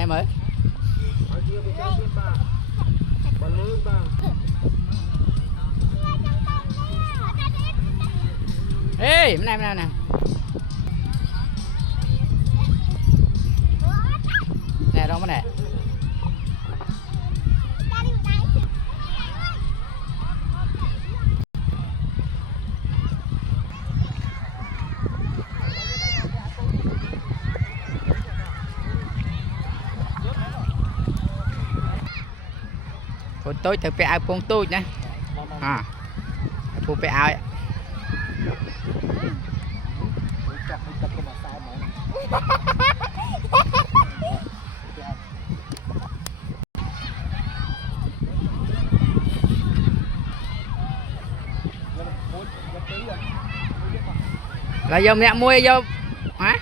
này mới ê này nè nè đâu mà nè tôi thực phải ai con tôi nhé à phụ phải ai là giờ mẹ mua vô hả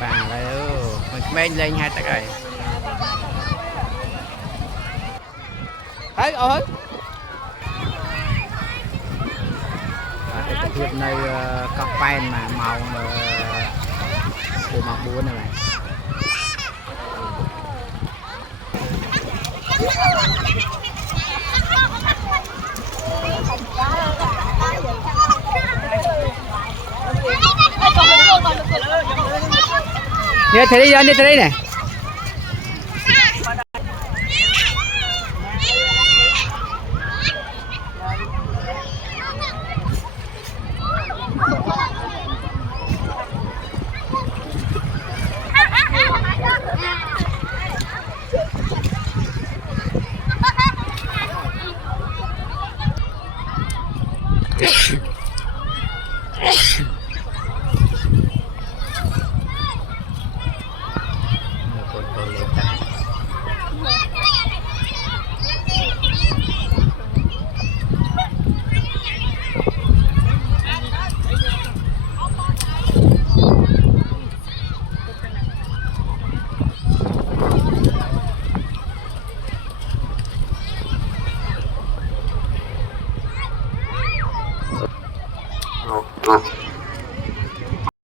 bà đây mình men lên hai tay rồi ấy ơi cái việc này cọc pen mà màu từ màu búa này này Đi thử đi này.